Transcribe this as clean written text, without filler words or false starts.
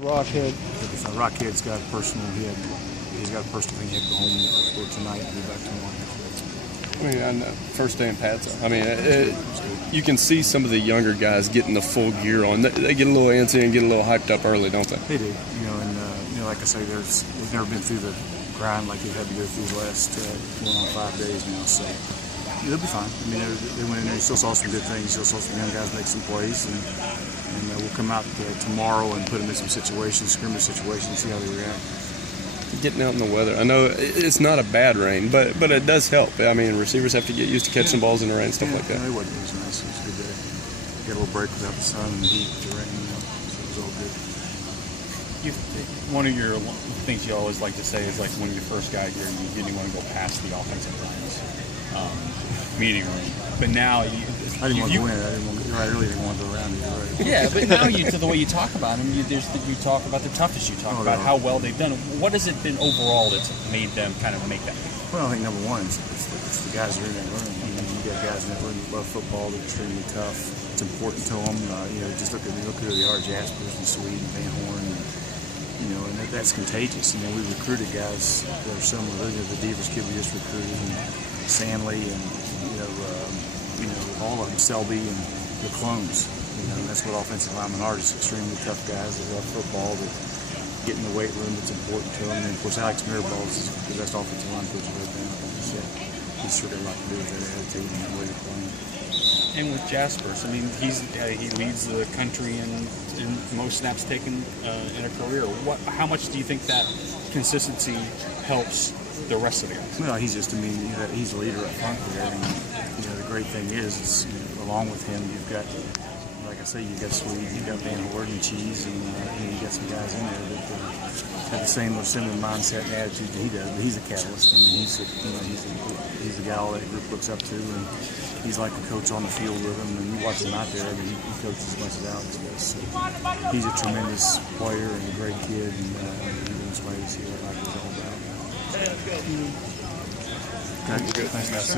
Rockhead. Rockhead's got a personal hit. He's got a personal thing he had to go home for tonight and be back tomorrow. I mean, I know, first day in pads. I mean, you can see some of the younger guys getting the full gear on. They get a little antsy and get a little hyped up early, don't they? They do. And like I say, they've never been through the grind like they've had to go through the last going on 5 days now. So they'll be fine. I mean, they went in there. You still saw some good things. You still saw some young guys make some plays, and we'll come out tomorrow and put them in some situations, scrimmage situations, see how they react. Getting out in the weather. I know it's not a bad rain, but it does help. I mean, receivers have to get used to catching balls in the rain, stuff like that. It wasn't. It was nice. It was a good day. Get a little break without the sun and the heat with the rain. So it was all good. One of your things you always like to say is like when you first got here, you didn't want to go past the offensive line's meeting room. But now I didn't want to win. I really didn't want to go around it. Right. Yeah, but now the way you talk about them, you talk about the toughness. You talk about how well they've done. What has it been overall that's made them kind of make that? Well, I think number one is it's the guys that are in that room. I mean, you got guys in that room that love football. They're extremely tough. It's important to them. Just look who they are: Jaspers and Sweet and Van Horn. And that's contagious. We recruited guys that are similar. The Devers kid we just recruited, and Sandley, and all of them, Selby, and the clones. That's what offensive linemen are. Just extremely tough guys that love football. That get in the weight room. That's important to them. And of course, Alex Mirabal is the best offensive line coach I've ever been. Like I said, he's sure got a lot to do with that attitude and that way of playing. And with Jaspers, I mean, he leads the country in most snaps taken in a career. How much do you think that consistency helps the rest of the guys? Well, he's just, he's a leader up front there. And, the great thing is along with him, you've got, like I say, you've got Sweet, you've got Van Horn and Cheese, and you've got some guys in there that have the same similar mindset and attitude that he does. But he's a catalyst. He's the guy all that group looks up to, and he's like the coach on the field with him. And you watch him out there, he coaches as much as Alex does. So he's a tremendous player and a great kid, and it's why you see what life is all about. Good. Thanks, guys.